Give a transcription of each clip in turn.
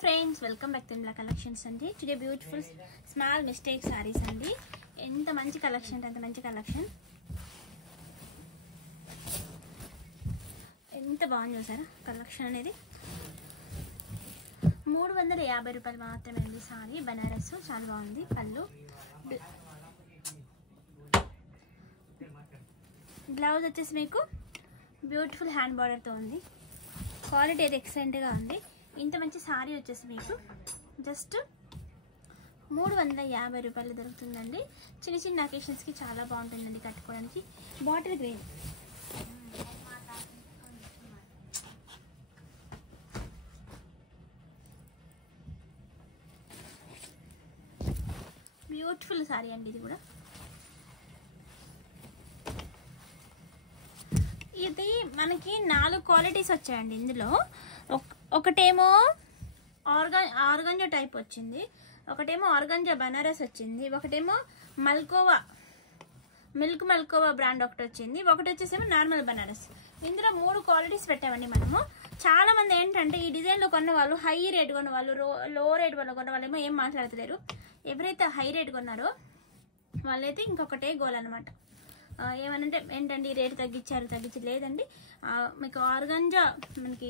Friends, welcome back to Indla collections అండి. Today beautiful small mistake saris అండి. ఎంత మంచి కలెక్షన్, అంత మంచి కలెక్షన్. ఎంత బాగుంది చూసారా కలెక్షన్ అనేది. 350 రూపాయలు మాత్రమే అండి సారీ. బనారస్ చాలా బాగుంది. పళ్ళు, బ్లౌజ్ వచ్చేసి మీకు బ్యూటిఫుల్ హ్యాండ్ బార్డర్తో ఉంది. క్వాలిటీ అయితే ఎక్సలెంట్గా ఉంది. ఇంత మంచి సారీ వచ్చేసి మీకు జస్ట్ 350 రూపాయలు దొరుకుతుందండి. చిన్న చిన్న అకేషన్స్కి చాలా బాగుంటుందండి కట్టుకోవడానికి. బాటిల్ గ్రీన్, బ్యూటిఫుల్ సారీ అండి. ఇది కూడా ఇది మనకి 4 క్వాలిటీస్ వచ్చాయండి ఇందులో. ఒకటేమో ఆర్గంజా టైప్ వచ్చింది, ఒకటేమో ఆర్గంజా బనారస్ వచ్చింది, ఒకటేమో మిల్క్ మల్కోవా బ్రాండ్ ఒకటి వచ్చింది, ఒకటి వచ్చేసేమో నార్మల్ బనారస్. ఇందులో 3 క్వాలిటీస్ పెట్టామండి మనము. చాలా మంది ఏంటంటే ఈ డిజైన్లో కొన్న వాళ్ళు, హై రేట్ కొన్న వాళ్ళు, లో రేట్ వాళ్ళు కొన్న వాళ్ళు ఏమో ఏం మాట్లాడతలేరు. ఎవరైతే హై రేట్ కొన్నారో వాళ్ళైతే ఇంకొకటే గోల్ అనమాట. ఏమనంటే ఏంటండి రేటు తగ్గించి లేదండి. మీకు ఆర్గంజా, మనకి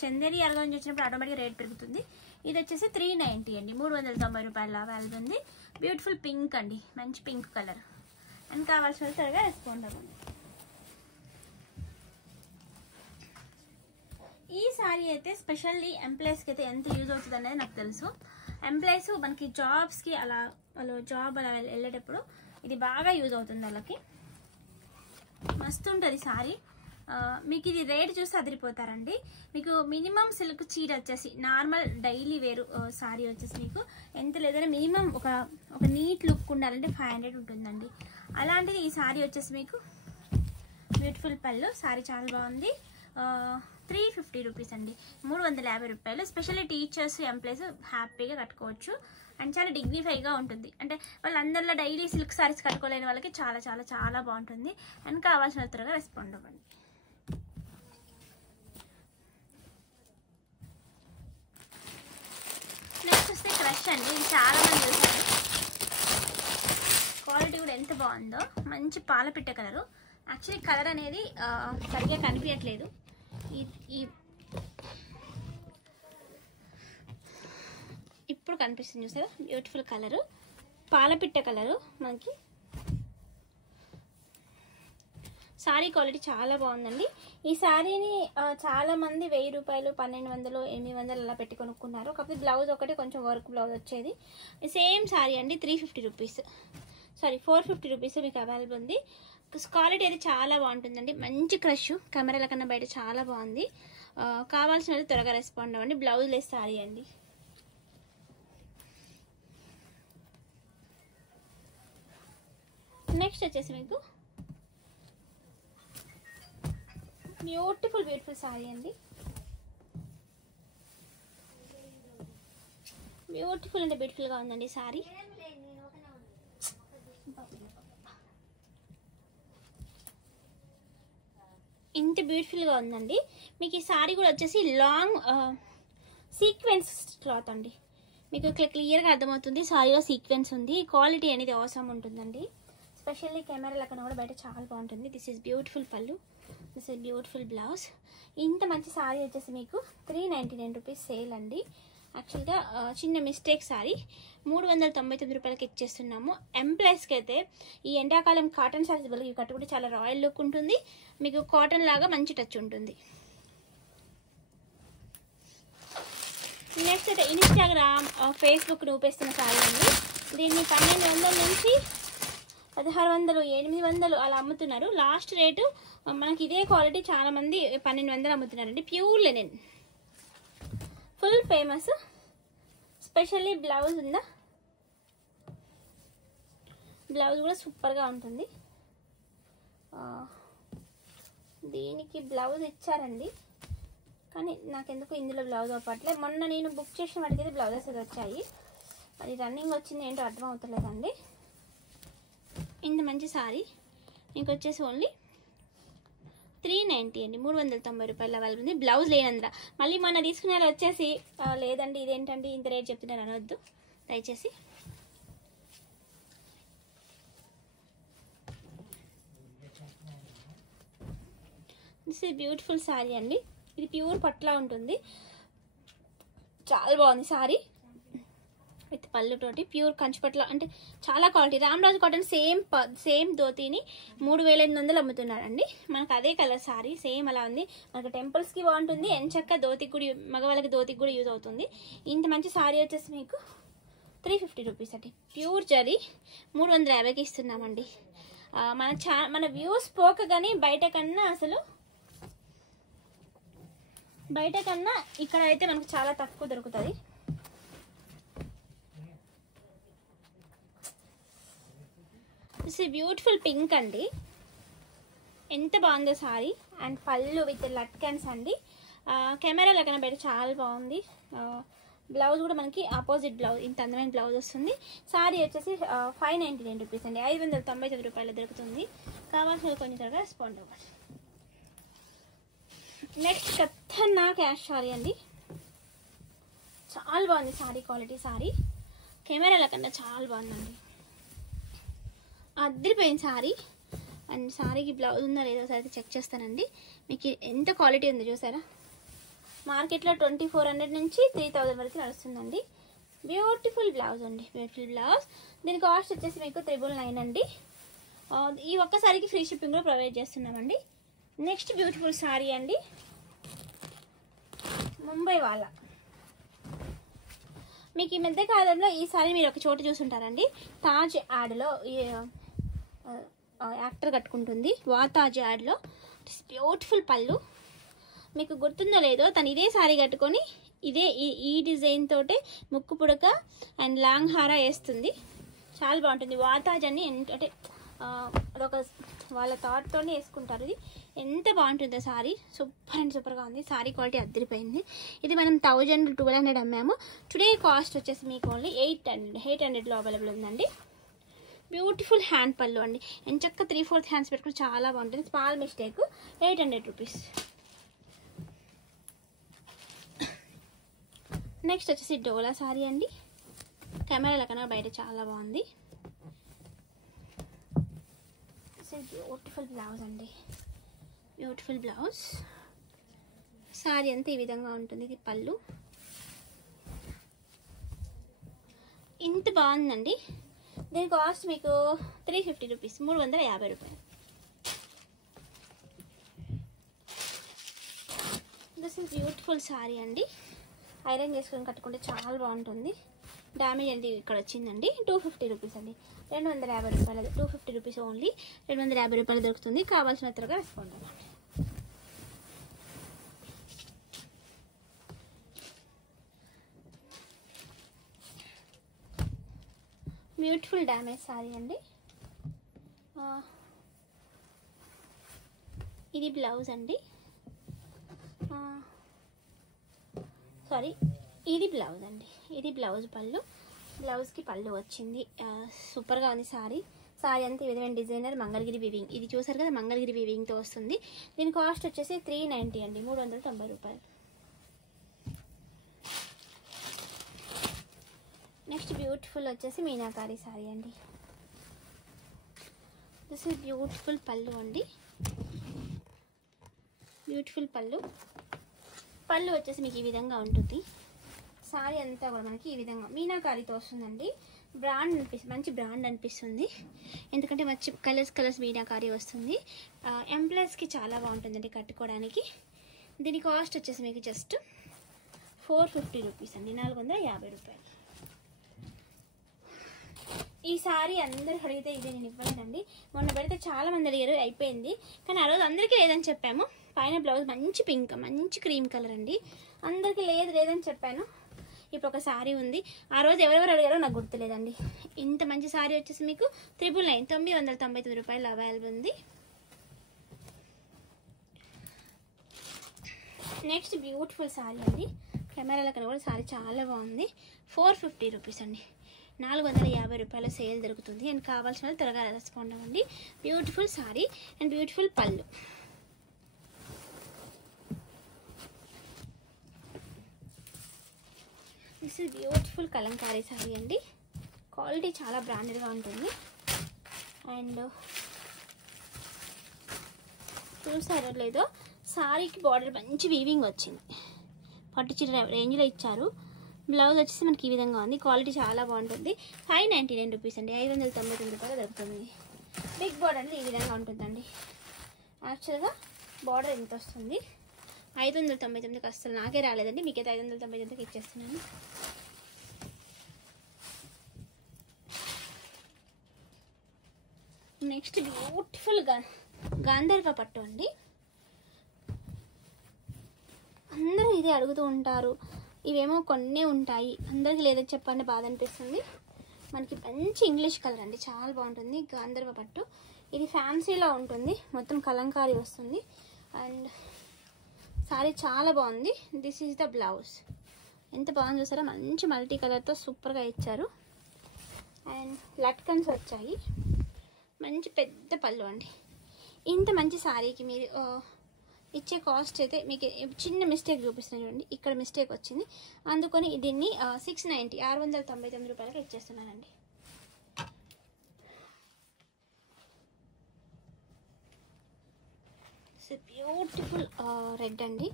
చందేరి ఆర్గంజా వచ్చినప్పుడు ఆటోమేటిక్గా రేట్ పెరుగుతుంది. ఇది వచ్చేసి 390 అండి, 390 రూపాయల వాల్యూ ఉంది. బ్యూటిఫుల్ పింక్ అండి, మంచి పింక్ కలర్. అండ్ కావాల్సిన త్వరగా రెస్పాండ్ అవ్వండి. ఈ సారీ అయితే స్పెషల్లీ ఎంప్లాయీస్కి అయితే ఎంత యూజ్ అవుతుంది అనేది నాకు తెలుసు. ఎంప్లాయీస్ మనకి జాబ్స్కి వాళ్ళు జాబ్ అలా వెళ్ళేటప్పుడు ఇది బాగా యూజ్ అవుతుంది వాళ్ళకి. మస్తు ఉంటుంది సారీ. మీకు ఇది రేట్ చూసి అదిరిపోతారండి. మీకు మినిమం సిల్క్ చీర వచ్చేసి నార్మల్ డైలీ వేరు సారీ వచ్చేసి మీకు ఎంత లేదన్నా మినిమం ఒక నీట్ లుక్ ఉండాలంటే 500 ఉంటుందండి. అలాంటిది ఈ సారీ వచ్చేసి మీకు బ్యూటిఫుల్ పళ్ళు. సారీ చాలా బాగుంది. 350 రూపీస్ అండి, 350 రూపాయలు. స్పెషల్లీ టీచర్స్, ఎంప్లాయీస్ హ్యాపీగా కట్టుకోవచ్చు. అండ్ చాలా డిగ్నిఫైగా ఉంటుంది. అంటే వాళ్ళందరిలో డైలీ సిల్క్ సారీస్ కట్టుకోలేని వాళ్ళకి చాలా చాలా చాలా బాగుంటుంది. అండ్ కావాల్సిన త్వరగా రెస్పాండ్ అవ్వండి. నెక్స్ట్ వస్తే క్రష్ అండి. ఇది చాలా మంది చూసారు. క్వాలిటీ కూడా ఎంత బాగుందో. మంచి పాలపిట్ట కలరు. యాక్చువల్లీ కలర్ అనేది సరిగ్గా కనిపించట్లేదు. ఇప్పుడు కనిపిస్తుంది చూసారా, బ్యూటిఫుల్ కలరు, పాలపిట్ట కలరు. మనకి సారీ క్వాలిటీ చాలా బాగుందండి. ఈ సారీని చాలా మంది 1000 రూపాయలు, 1200, 800 అలా పెట్టి కొనుక్కున్నారు. కాకపోతే బ్లౌజ్ ఒకటి కొంచెం వర్క్ బ్లౌజ్ వచ్చేది. సేమ్ సారీ అండి, 350 రూపీస్, సారీ 450 రూపీస్ మీకు అవైలబుల్ ఉంది. క్వాలిటీ అయితే చాలా బాగుంటుందండి. మంచి క్రష్, కెమెరాల కన్నా బయట చాలా బాగుంది. కావాల్సిన వాళ్ళు త్వరగా రెస్పాండ్ అవ్వండి. బ్లౌజ్ లెస్ సారీ అండి. నెక్స్ట్ వచ్చేసి మీకు బ్యూటిఫుల్ సారీ అండి. బ్యూటిఫుల్ అంటే బ్యూటిఫుల్గా ఉందండి సారీ. ఇంత బ్యూటిఫుల్గా ఉందండి. మీకు ఈ సారీ కూడా వచ్చేసి లాంగ్ సీక్వెన్స్ క్లాత్ అండి. మీకు ఇట్లా క్లియర్గా అర్థమవుతుంది సారీలో సీక్వెన్స్ ఉంది. క్వాలిటీ అనేది అవసరం ఉంటుందండి. స్పెషల్లీ కెమెరాల కన్నా కూడా బయట చాలా బాగుంటుంది. దిస్ ఈజ్ బ్యూటిఫుల్ పళ్ళు, దిస్ ఈజ్ బ్యూటిఫుల్ బ్లౌజ్. ఇంత మంచి సారీ వచ్చేసి మీకు 399 రూపీస్ సేల్ అండి. యాక్చువల్గా చిన్న మిస్టేక్ సారీ 399 రూపాయలకి ఇచ్చేస్తున్నాము. ఎంప్లాయీస్కి అయితే ఈ ఎండాకాలం కాటన్ సారీస్ బదులు ఇవి కట్టుకుంటే చాలా రాయల్ లుక్ ఉంటుంది. మీకు కాటన్ లాగా మంచి టచ్ ఉంటుంది. నెక్స్ట్ అయితే ఇన్స్టాగ్రామ్, ఫేస్బుక్ ఊపేస్తున్న సారీ అండి. దీన్ని 1200 నుంచి 1600, 800 అలా అమ్ముతున్నారు. లాస్ట్ రేటు మనకి ఇదే క్వాలిటీ చాలా మంది 1200 అమ్ముతున్నారండి. Pure linen, full famous. Specially blouse ఉందా, బ్లౌజ్ కూడా సూపర్గా ఉంటుంది. దీనికి బ్లౌజ్ ఇచ్చారండి, కానీ నాకెందుకు ఇందులో బ్లౌజ్ అవ్వట్లే. మొన్న నేను బుక్ చేసిన వాటికి బ్లౌజెస్ వచ్చాయి, అది రన్నింగ్ వచ్చింది ఏంటో అర్థం అవుతలేదండి. ఇంత మంచి సారీ ఇంకొచ్చేసి ఓన్లీ 390 అండి, 390 రూపాయలు అవైలబుల్ ఉంది. బ్లౌజ్ లేనందున మళ్ళీ మొన్న తీసుకునే వాళ్ళు వచ్చేసి లేదండి ఇదేంటండి ఇంత రేట్ చెప్తున్నారు అనవద్దు దయచేసి. దిస్ ఈజ్ బ్యూటిఫుల్ శారీ అండి, ఇది ప్యూర్ పట్లా ఉంటుంది, చాలా బాగుంది శారీ విత్ పళ్ళుతోటి. ప్యూర్ కంచిపట్ల అంటే చాలా క్వాలిటీ. రామరాజు కాటన్ సేమ్ ధోతీని 3800 అమ్ముతున్నారండి. మనకు అదే కలర్ సారీ సేమ్ అలా ఉంది. మనకు టెంపుల్స్కి బాగుంటుంది, ఎంచక్క ధోతికి కూడా మగవాళ్ళకి ధోతికి కూడా యూజ్ అవుతుంది. ఇంత మంచి సారీ వచ్చేసి మీకు 350 రూపీస్ అండి. ప్యూర్ జరీ 350కి ఇస్తున్నామండి. మన వ్యూస్ పోక కానీ బయట కన్నా ఇక్కడ అయితే మనకు చాలా తక్కువ దొరుకుతుంది. దిస్ ఈ బ్యూటిఫుల్ పింక్ అండి, ఎంత బాగుందో సారీ. అండ్ పళ్ళు విత్ లట్కన్స్ అండి. కెమెరాలో కన్నా బయట చాలా బాగుంది. బ్లౌజ్ కూడా మనకి ఆపోజిట్ బ్లౌజ్, ఇంత అందమైన బ్లౌజ్ వస్తుంది. సారీ వచ్చేసి 599 రూపీస్ అండి, 599 రూపాయలు దొరుకుతుంది. కావాల్సిన కొంచెం త్వరగా రెస్పాండ్ అవ్వండి. నెక్స్ట్ ఖతర్నాక్ యాష్ సారీ అండి, చాలా బాగుంది సారీ క్వాలిటీ. సారీ కెమెరాల కన్నా చాలా బాగుందండి, అద్దరిపోయింది సారీ. అండ్ సారీకి బ్లౌజ్ ఉందా లేదో అయితే చెక్ చేస్తానండి. మీకు ఎంత క్వాలిటీ ఉందో చూసారా. మార్కెట్లో 2400 నుంచి 3000 వరకు నడుస్తుందండి. బ్యూటిఫుల్ బ్లౌజ్ అండి, బ్యూటిఫుల్ బ్లౌజ్. దీని కాస్ట్ వచ్చేసి మీకు 999 అండి. ఈ ఒక్కసారికి ఫ్రీ షిప్పింగ్ కూడా ప్రొవైడ్ చేస్తున్నామండి. నెక్స్ట్ బ్యూటిఫుల్ సారీ అండి, ముంబై వాళ్ళ. మీకు ఈ మధ్య కాలంలో ఈ సారీ మీరు ఒక చోట చూసుంటారండి. తాజ్ యాడ్లో యాక్టర్ కట్టుకుంటుంది, తాజ్ యాడ్లో. బ్యూటిఫుల్ పళ్ళు, మీకు గుర్తుందో లేదో తను ఇదే సారీ కట్టుకొని ఇదే ఈ డిజైన్ తోటే ముక్కు పుడక అండ్ లాంగ్ హారా వేస్తుంది. చాలా బాగుంటుంది. తాజ్ అని అంటే అదొక వాళ్ళ థాట్తోనే వేసుకుంటారు. ఇది ఎంత బాగుంటుందో సారీ, సూపర్ అండ్ సూపర్గా ఉంది. సారీ క్వాలిటీ అద్దరిపోయింది. ఇది మనం 1200 అమ్మాము. టుడే కాస్ట్ వచ్చేసి మీకు ఓన్లీ 800లో అవైలబుల్ ఉందండి. బ్యూటిఫుల్ హ్యాండ్ పళ్ళు అండి, ఎంచక్క 3/4 హ్యాండ్స్ పెట్టుకుని చాలా బాగుంటుంది. Small mistake, 800 rupees. నెక్స్ట్ వచ్చేసి డోలా సారీ అండి, కెమెరాల కన్నా బయట చాలా బాగుంది. బ్యూటిఫుల్ బ్లౌజ్ అండి, బ్యూటిఫుల్ బ్లౌజ్. సారీ అంతా ఈ విధంగా ఉంటుంది. ఇది పళ్ళు, ఇంత బాగుందండి. దీని కాస్ట్ మీకు 350 రూపీస్, 350 రూపాయలు. దిస్ ఇస్ బ్యూటిఫుల్ సారీ అండి, ఐరన్ చేసుకొని కట్టుకుంటే చాలా బాగుంటుంది. డ్యామేజ్ అనేది ఇక్కడ వచ్చిందండి. 250 రూపీస్ అండి, 250 రూపాయలు. 250 రూపీస్ ఓన్లీ, 250 రూపాయలు దొరుకుతుంది. కావాల్సిన త్వరగా రెస్పాండ్ అవ్వండి. బ్యూటిఫుల్ డ్యామేజ్ సారీ అండి. ఇది బ్లౌజ్ అండి, సారీ ఇది బ్లౌజ్ అండి. ఇది బ్లౌజ్ పళ్ళు, బ్లౌజ్కి పళ్ళు వచ్చింది. సూపర్గా ఉంది సారీ. సారీ అంతా ఈ విధమైన డిజైనర్ మంగళగిరి వివింగ్. ఇది చూసారు కదా, మంగళగిరి వివింగ్తో వస్తుంది. దీని కాస్ట్ వచ్చేసి 390 అండి, 390 రూపాయలు. నెక్స్ట్ బ్యూటిఫుల్ వచ్చేసి మీనాకారి సారీ అండి. దిస్ ఇస్ బ్యూటిఫుల్ పళ్ళు అండి, బ్యూటిఫుల్ పళ్ళు. పళ్ళు వచ్చేసి మీకు ఈ విధంగా ఉంటుంది. సారీ అంతా కూడా మనకి ఈ విధంగా మీనాకారితో వస్తుందండి. బ్రాండ్ అనిపిస్తుంది, మంచి బ్రాండ్ అనిపిస్తుంది. ఎందుకంటే మంచి కలర్స్ మీనాకారి వస్తుంది. ఎంప్లాయీస్కి చాలా బాగుంటుందండి కట్టుకోవడానికి. దీని కాస్ట్ వచ్చేసి మీకు జస్ట్ 450 రూపీస్ అండి, 450 రూపాయలు. ఈ సారీ అందరికి అడిగితే ఇది నేను ఇవ్వలేనండి. మొన్న పెడితే చాలా మంది అడిగారు, అయిపోయింది. కానీ ఆ రోజు అందరికీ లేదని చెప్పాము. పైన బ్లౌజ్ మంచి పింక్, మంచి క్రీమ్ కలర్ అండి. అందరికీ లేదని చెప్పాను. ఇప్పుడు ఒక సారీ ఉంది, ఆ రోజు ఎవరెవరు అడిగారో నాకు గుర్తులేదండి. ఇంత మంచి సారీ వచ్చేసి మీకు 999 రూపాయలు అవైలబుల్ ఉంది. నెక్స్ట్ బ్యూటిఫుల్ సారీ అండి, కెమెరాల కన్నా కూడా సారీ చాలా బాగుంది. 450 రూపీస్ అండి, 450 రూపాయల సేల్ దొరుకుతుంది. అండ్ కావాల్సిన వాళ్ళు త్వరగా రెస్పాండ్ అవ్వండి. బ్యూటిఫుల్ సారీ అండ్ బ్యూటిఫుల్ పళ్ళు. This is beautiful Kalamkari sorry అండి. క్వాలిటీ చాలా బ్రాండెడ్గా ఉంటుంది. అండ్ చూసారో లేదో సారీకి బార్డర్ మంచి వీవింగ్ వచ్చింది. పట్టు చీర రేంజ్లో ఇచ్చారు. బ్లౌజ్ వచ్చేసి మనకి ఈ విధంగా ఉంది. క్వాలిటీ చాలా బాగుంటుంది. 599 రూపీస్ అండి, 599 రూపాయలు దొరుకుతుంది. బిగ్ బార్డర్ అంటే ఈ విధంగా ఉంటుందండి. యాక్చువల్గా బార్డర్ ఎంత వస్తుంది, 599కి అసలు నాకే రాలేదండి, మీకైతే 599కి ఇచ్చేస్తున్నాను. నెక్స్ట్ బ్యూటిఫుల్ గాంధర్వ పట్టు అండి. అందరూ ఇదే అడుగుతూ ఉంటారు. ఇవేమో కొన్నే ఉంటాయి, అందరికి లేదని చెప్పండి బాధ అనిపిస్తుంది. మనకి మంచి ఇంగ్లీష్ కలర్ అండి, చాలా బాగుంటుంది. గాంధర్వ పట్టు ఇది ఫ్యాన్సీలో ఉంటుంది, మొత్తం కలంకారీ వస్తుంది. అండ్ సారీ చాలా బాగుంది. This is the blouse. ఎంత బాగుంది చూసారా, మంచి మల్టీ కలర్తో సూపర్గా ఇచ్చారు. అండ్ లట్కన్స్ వచ్చాయి. మంచి పెద్ద పళ్ళు అండి. ఇంత మంచి సారీకి మీరు ఇచ్చే కాస్ట్ అయితే మీకు చిన్న మిస్టేక్ చూపిస్తున్నాను చూడండి, ఇక్కడ మిస్టేక్ వచ్చింది. అందుకని దీన్ని 690 699 రూపాయలకి ఇచ్చేస్తున్నానండి. బ్యూటిఫుల్ రెడ్ అండి.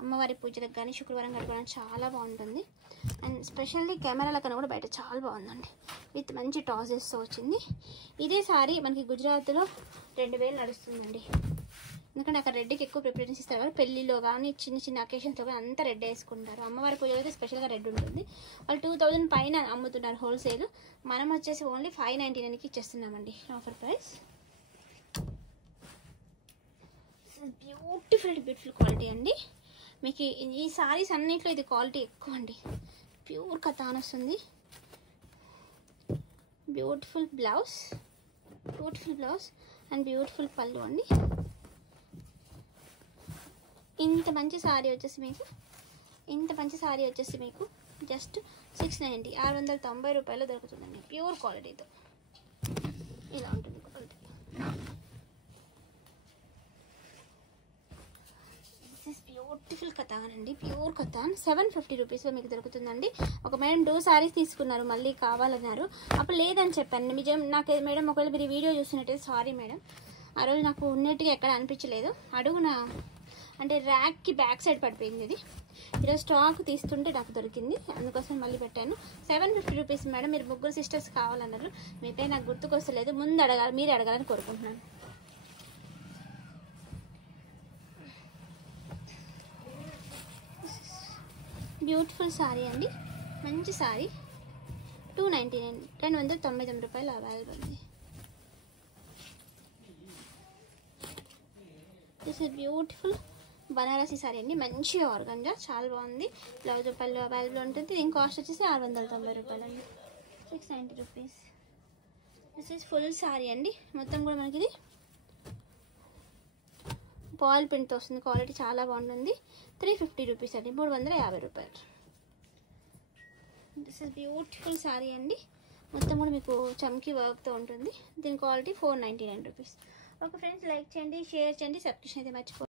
అమ్మవారి పూజలకు కానీ శుక్రవారం కట్టుకోవడానికి చాలా బాగుంటుంది. అండ్ స్పెషల్లీ కెమెరాల కన్నా కూడా బయట చాలా బాగుందండి. విత్ మంచి టాజెస్తో వచ్చింది. ఇదే సారీ మనకి గుజరాత్లో 2000 నడుస్తుందండి. ఎందుకంటే అక్కడ రెడ్కి ఎక్కువ ప్రిఫరెన్స్ ఇస్తారు కదా, పెళ్ళిలో కానీ చిన్న చిన్న అకేషన్స్లో కానీ అంతా రెడ్ వేసుకుంటారు. అమ్మవారి పూజలో అయితే స్పెషల్గా రెడ్ ఉంటుంది. వాళ్ళు 2000 పైన అమ్ముతున్నారు హోల్సేల్. మనం వచ్చేసి ఓన్లీ 599కి ఇచ్చేస్తున్నామండి ఆఫర్ ప్రైస్. బ్యూటిఫుల్ క్వాలిటీ అండి. మీకు ఈ సారీస్ అన్నింటిలో ఇది క్వాలిటీ ఎక్కువ అండి. ప్యూర్ కథాన్ వస్తుంది. బ్యూటిఫుల్ బ్లౌజ్ అండ్ బ్యూటిఫుల్ పళ్ళు అండి. ఇంత మంచి సారీ వచ్చేసి మీకు జస్ట్ 690 690 రూపాయలు దొరుకుతుందండి. ప్యూర్ క్వాలిటీతో ఇలా ఉంటుంది క్వాలిటీ. బ్యూటిఫుల్ కథాన్ అండి, ప్యూర్ కథాన్ 750 రూపీస్లో మీకు దొరుకుతుందండి. ఒక మేడం 2 సారీస్ తీసుకున్నారు, మళ్ళీ కావాలన్నారు. అప్పుడు లేదని చెప్పాను నిజం. నాకు మేడం ఒకవేళ మీరు వీడియో చూస్తున్నట్టయితే సారీ మేడం, ఆ రోజు నాకు ఉన్నట్టుగా ఎక్కడ అనిపించలేదు. అడుగున అంటే ర్యాక్కి బ్యాక్ సైడ్ పడిపోయింది. ఇది ఈరోజు స్టాక్ తీస్తుంటే నాకు దొరికింది, అందుకోసం మళ్ళీ పెట్టాను. 750 రూపీస్ మేడం. మీరు 3 సిస్టర్స్ కావాలన్నారు, మీ పేరు నాకు గుర్తుకొస్తలేదు. ముందు అడగాలి, మీరు అడగాలని కోరుకుంటున్నాను. బ్యూటిఫుల్ సారీ అండి, మంచి సారీ. 299 299 రూపాయలు అవైలబుల్ ఉంది. This is beautiful Banarasi sorry అండి, మంచి ఆర్గంజా, చాలా బాగుంది. బ్లౌజ్ పళ్ళు అవైలబుల్ ఉంటుంది. దీని కాస్ట్ వచ్చేసి 690 రూపాయలు అండి, 690 rupees. This is full sorry అండి. మొత్తం కూడా మనకి ఇది బాయిల్ ప్రింట్తో వస్తుంది. క్వాలిటీ చాలా బాగుంటుంది. 350 రూపీస్ అండి, 350 రూపాయలు. దిస్ ఇస్ బ్యూటిఫుల్ సారీ అండి. మొత్తం కూడా మీకు చమ్కీ వర్క్తో ఉంటుంది. దీని quality 499 rupees. Okay friends, like చేయండి, షేర్ చేయండి, సబ్స్క్రిప్షన్ అయితే మర్చిపోండి.